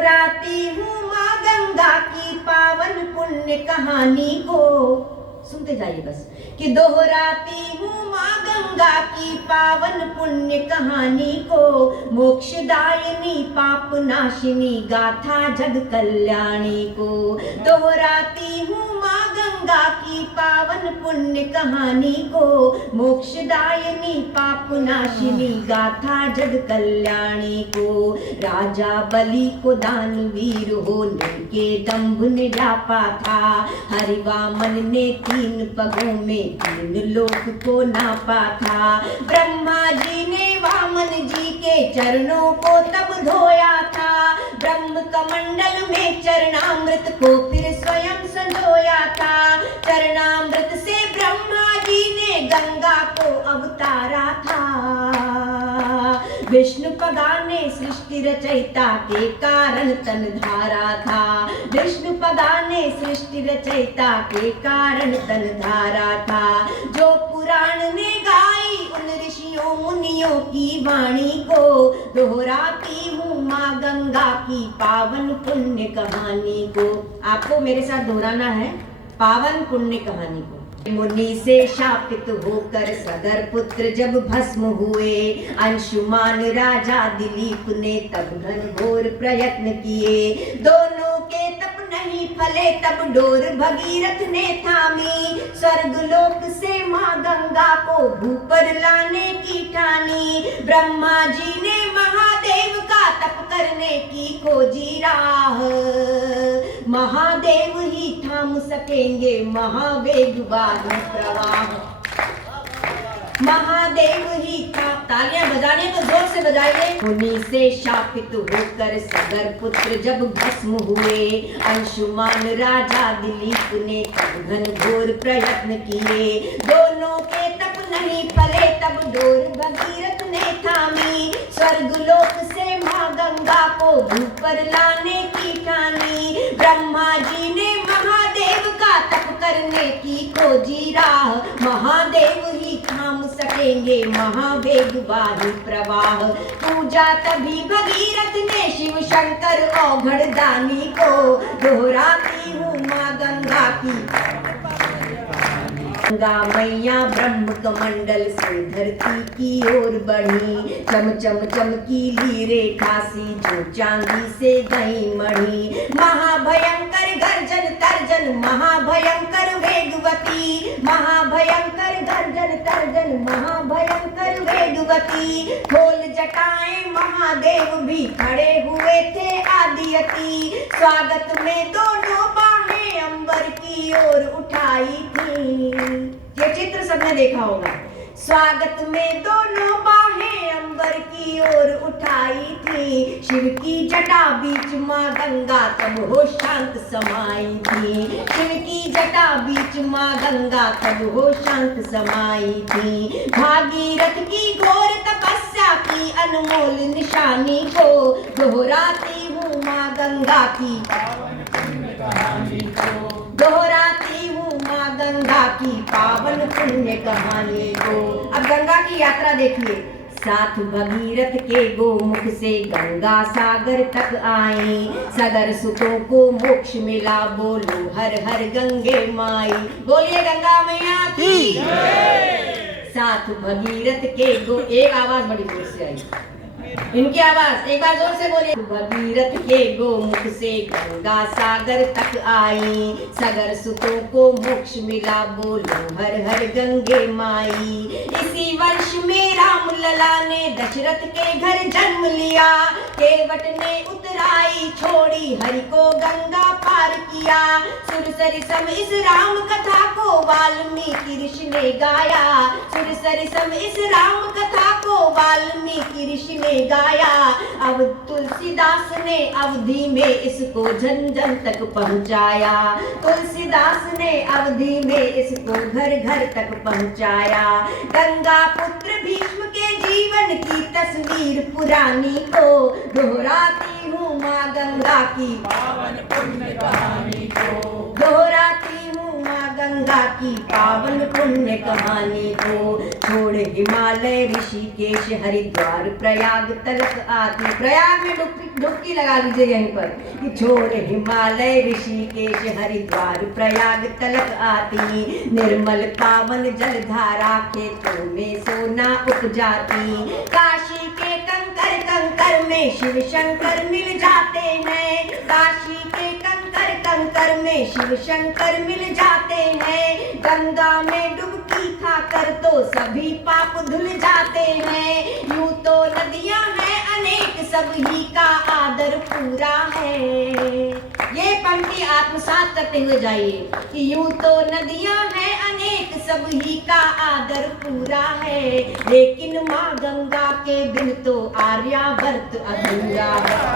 दोहराती हूँ माँ गंगा की पावन पुण्य कहानी को, सुनते जाइए बस, कि दोहराती हूँ माँ गंगा की पावन पुण्य कहानी को, मोक्षदायिनी पाप नाशिनी गाथा जग कल्याणी को। दोहराती हूँ माँ गंगा की पावन पुण्य कहानी को, मोक्षदायिनी पाप नाशिनी गाथा जग कल्याणी को। राजा बलि को दानवीर होने के दंभ ने जापा था, हरिवामन ने 3 पगों में 3 लोक को नापा था। ब्रह्मा जी ने वामन जी के चरणों को तब धोया था, ब्रह्म कमंडल में चरणामृत को फिर स्वयं संजोया था। चरणामृत से ब्रह्मा जी ने गंगा को अवतारा था। विष्णु पदा ने सृष्टि रचयिता के कारण तन धारा था, विष्णु पदा ने सृष्टि रचयिता के कारण तन धारा था। जो पुराण ने गाई उन ऋषियों मुनियों की वाणी को, दोहराती हूँ माँ गंगा की पावन पुण्य कहानी को। आपको मेरे साथ दोहराना है पावन पुण्य कहानी को। मुनि से शापित होकर सगर पुत्र जब भस्म हुए, अंशुमान राजा दिलीप ने तब घनघोर प्रयत्न किए। दोनों के तप नहीं फले तब डोर भगीरथ ने थामी, स्वर्गलोक से माँ गंगा को भूपर लाने की ठानी। ब्रह्मा जी ने महादेव का तप करने की खोजी राह, महादेव ही थाम सकेंगे महावेगवादी प्रवाह। महादेव ही था। तालियां बजाने तो जोर से बजाइए। मुनि से शापित होकर सगर पुत्र जब भस्म हुए, अंशुमान राजा दिलीप ने तब घनघोर प्रयत्न किए। दोनों के तप नहीं फले तब डोर भगीरथ ने थामी, स्वर्गलोक से माँ गंगा को भूपर लाने की ठानी। ब्रह्मा जी ने महादेव का तप करने की खोजी राह, महादेव ही थाम सकेंगे महावेगवादी प्रवाह। पूजा तभी भगीरथ ने शिव शंकर औघड़ दानी को, दोहराती हूँ माँ गंगा की। गंगा मैया ब्रह्म कमंडल से धरती की ओर बढ़ी, चम चम चमकीली रेखा सी जो चांदी से गई मढ़ी। महाभयंकर गर्जन तर्जन महाभयंकर वेगवती, महाभयंकर गर्जन तर्जन महाभयंकर वेगवती। खोल जटाएं महादेव भी खड़े हुए थे आदियति, स्वागत में दोनों बाहें अंबर की ओर उठाई थी। ये चित्र सबने देखा होगा। स्वागत में दोनों बाहें अंबर की ओर उठाई थी, शिव की जटा बीच माँ गंगा तब हो शांत समाई थी। शिव की जटा बीच माँ गंगा तब हो शांत समाई थी। भागीरथ की घोर तपस्या की अनमोल निशानी को, दोहराती हूँ माँ गंगा की। दोहराती हूँ माँ गंगा की पावन पुण्य कहानी को। अब गंगा की यात्रा देखिए। साथ भगीरथ के गोमुख से गंगा सागर तक आई, सगर सुतों को मोक्ष मिला बोलो हर हर गंगे माई। बोलिए गंगा मैया की। साथ भगीरथ के एक आवाज बड़ी जोर से आई, इनकी आवाज एक बार जोर से बोलिए। भगीरथ के गोमुख से गंगा सागर तक आई, सगर सुतों को मोक्ष मिला बोलो हर हर गंगे माई। इसी वर्ष में राम लला ने दशरथ के घर जन्म लिया, केवट ने उतराई छोड़ी हरि को गंगा पार किया। सुरसरी सम इस राम कथा को वाल्मीकि ऋषि ने गाया, सुरसरी सम इस राम कथा को वाल्मीकि ऋषि ने गाया। अब तुलसीदास ने अवधि में इसको जन जन तक पहुंचाया, तुलसीदास ने अवधि में इसको घर घर तक पहुंचाया। गंगा पुत्र भीष्म के जीवन की तस्वीर पुरानी को, दोहराती हूँ माँ गंगा की पावन पुण्य कहानी को। दोहराती हूँ माँ गंगा गंगा की पावन पुण्य कहानी को। छोड़ हिमालय ऋषिकेश हरिद्वार प्रयाग तलक आती। प्रयाग में डुबकी लगा लीजिए यहीं पर कि छोड़ हिमालय ऋषिकेश हरिद्वार प्रयाग तलक आती। निर्मल पावन जलधारा खेतों में सोना उपजाती। काशी के कंकर कंकर में शिव शंकर मिल जाते हैं। काशी के कंकर कंकर में शिव शंकर मिल जाते हैं। गंगा में डुबकी खाकर तो सभी पाप धुल जाते हैं। यूं तो नदियां हैं अनेक, सभी का आदर पूरा है। ये पंक्ति आत्मसात करते हुए जाइए कि यूं तो नदियां हैं अनेक, सभी का आदर पूरा है। लेकिन माँ गंगा के बिन तो आर्यावर्त अधूरा है।